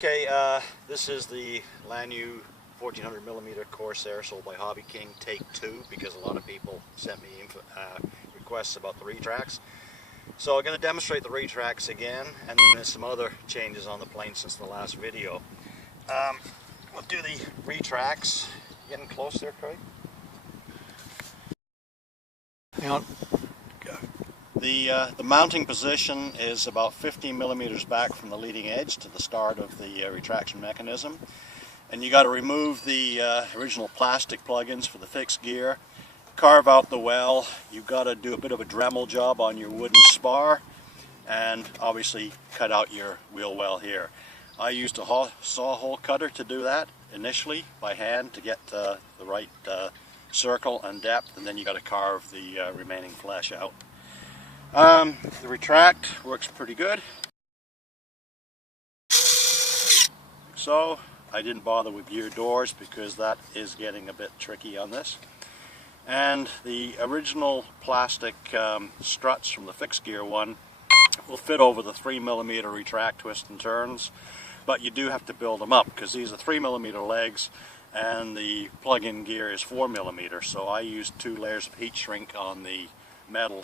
Okay, this is the Lanyu 1400mm Corsair sold by HobbyKing, take 2, because a lot of people sent me requests about the retracts. So I'm going to demonstrate the retracts again, and then there's some other changes on the plane since the last video. We'll do the retracts. Getting close there, Craig? Hang on. The mounting position is about 15mm back from the leading edge to the start of the retraction mechanism, and you got to remove the original plastic plugins for the fixed gear, carve out the well. You've got to do a bit of a Dremel job on your wooden spar, and obviously cut out your wheel well here. I used a saw hole cutter to do that initially by hand to get the right circle and depth, and then you got to carve the remaining flesh out. The retract works pretty good. So I didn't bother with gear doors because that is getting a bit tricky on this. And the original plastic struts from the fixed gear one will fit over the 3mm retract twist and turns, but you do have to build them up because these are 3mm legs and the plug-in gear is 4mm, so I used 2 layers of heat shrink on the metal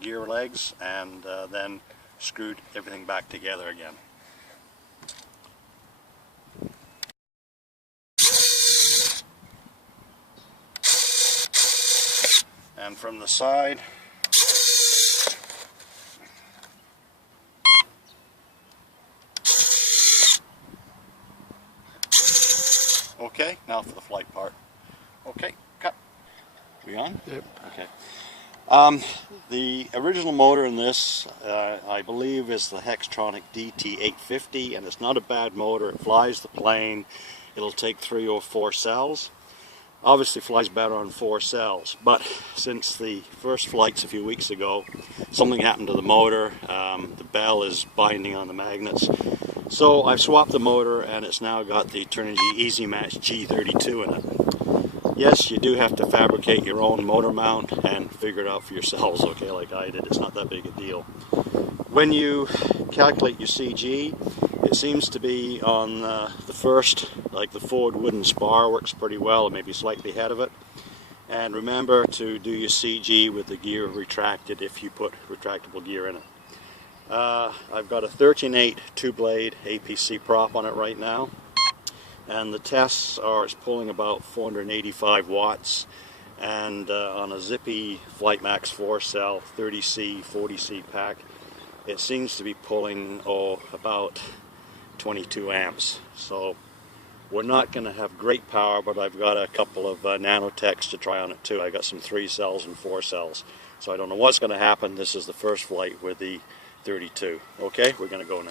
gear legs and then screwed everything back together again. And from the side, okay, now for the flight part. Okay, cut. We on? Yep. Okay. The original motor in this, I believe, is the Hextronic DT850, and it's not a bad motor. It flies the plane. It'll take 3 or 4 cells. Obviously flies better on 4 cells, but since the first flights a few weeks ago, something happened to the motor. The bell is binding on the magnets. So I've swapped the motor, and it's now got the Turnigy Easy Match G32 in it. Yes, you do have to fabricate your own motor mount and figure it out for yourselves, okay, like I did. It's not that big a deal. When you calculate your CG, it seems to be on the first, like the forward wooden spar works pretty well, maybe slightly ahead of it. And remember to do your CG with the gear retracted if you put retractable gear in it. I've got a 13/8 2-blade APC prop on it right now. And the tests are it's pulling about 485 watts, and on a Zippy FlightMax 4-cell 30C 40C pack it seems to be pulling about 22 amps. So we're not going to have great power, but I've got a couple of NanoTechs to try on it too. I got some 3 cells and 4 cells, so I don't know what's going to happen. This is the first flight with the 32. Okay, we're going to go now.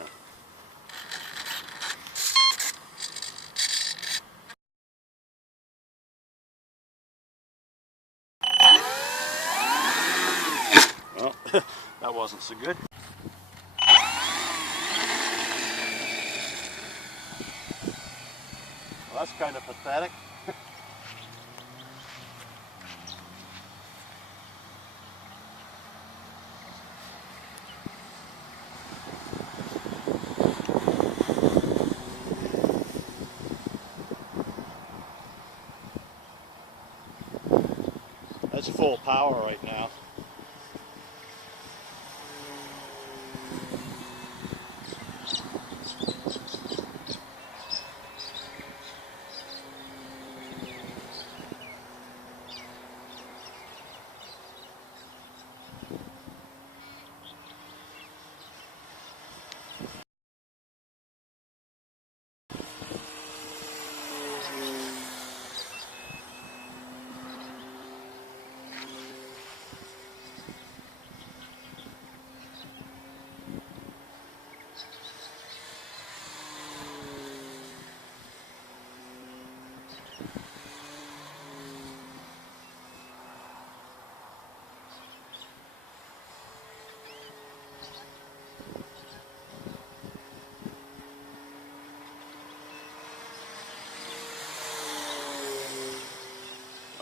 Well, that wasn't so good. Well, that's kind of pathetic. That's full power right now.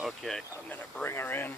Okay, I'm going to bring her in.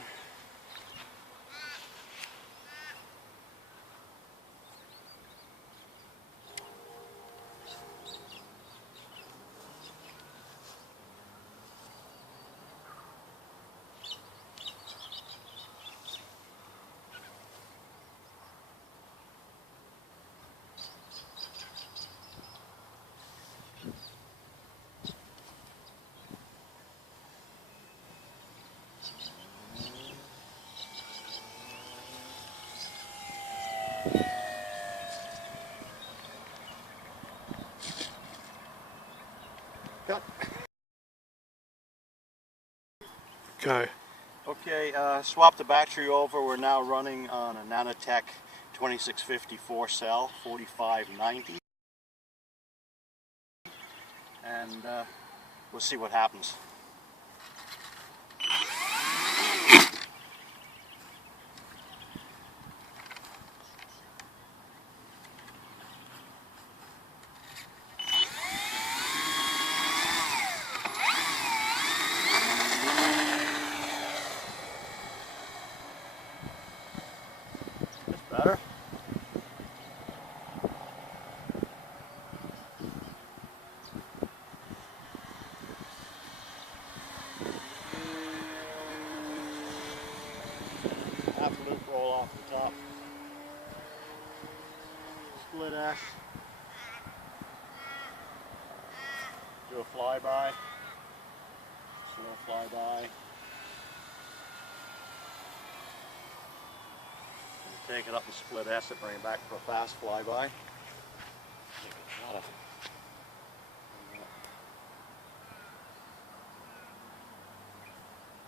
Cut. Go. Okay, swap the battery over. We're now running on a NanoTech 2654 cell, 4590. And we'll see what happens. Better. Half a loop roll off the top. Split ash. Do a flyby. Slow flyby. Take it up and split S it, bring it back for a fast flyby.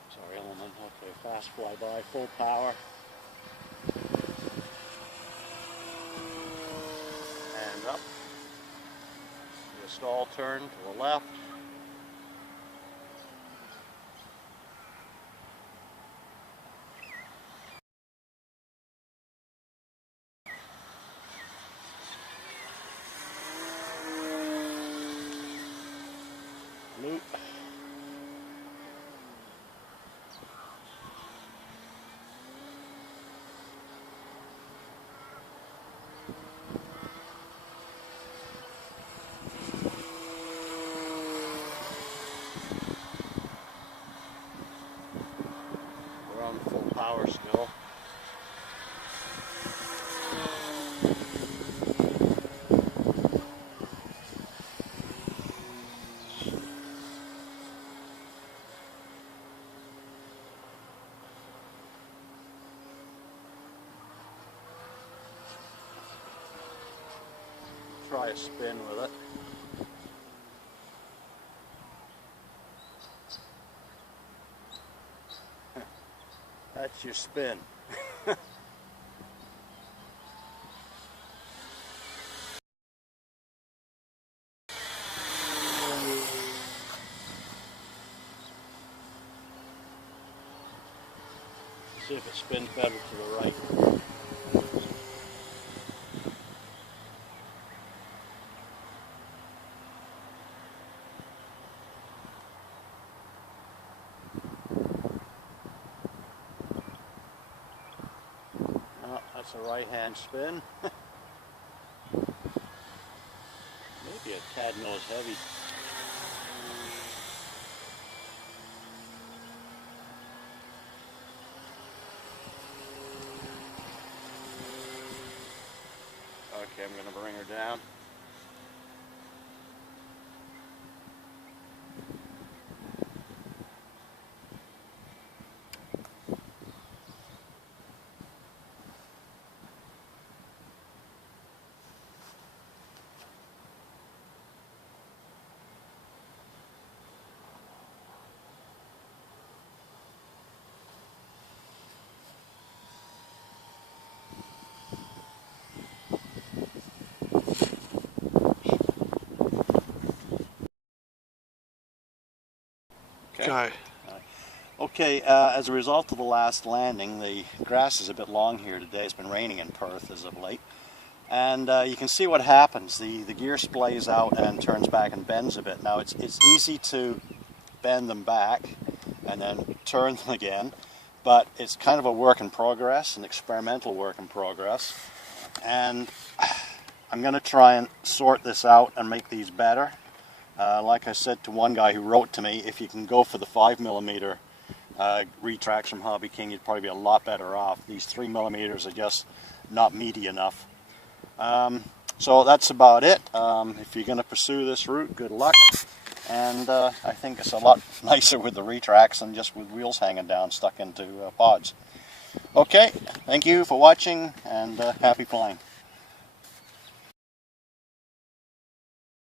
Sorry, element. Okay, fast flyby, full power. And up. Do a stall turn to the left. Loop. We're on full power still. Try a spin with it. That's your spin. See if it spins better to the right. That's a right-hand spin. Maybe a tad nose heavy. Okay, I'm going to bring her down. Go. Okay, as a result of the last landing, the grass is a bit long here today. It's been raining in Perth as of late. And you can see what happens. The gear splays out and turns back and bends a bit. Now it's easy to bend them back and then turn them again, but it's kind of a work in progress, an experimental work in progress. And I'm going to try and sort this out and make these better. Like I said to one guy who wrote to me, if you can go for the 5mm Retracts from HobbyKing, you'd probably be a lot better off. These 3mm are just not meaty enough. So that's about it. If you're going to pursue this route, good luck. And I think it's a lot nicer with the Retracts than just with wheels hanging down stuck into pods. Okay, thank you for watching, and happy flying.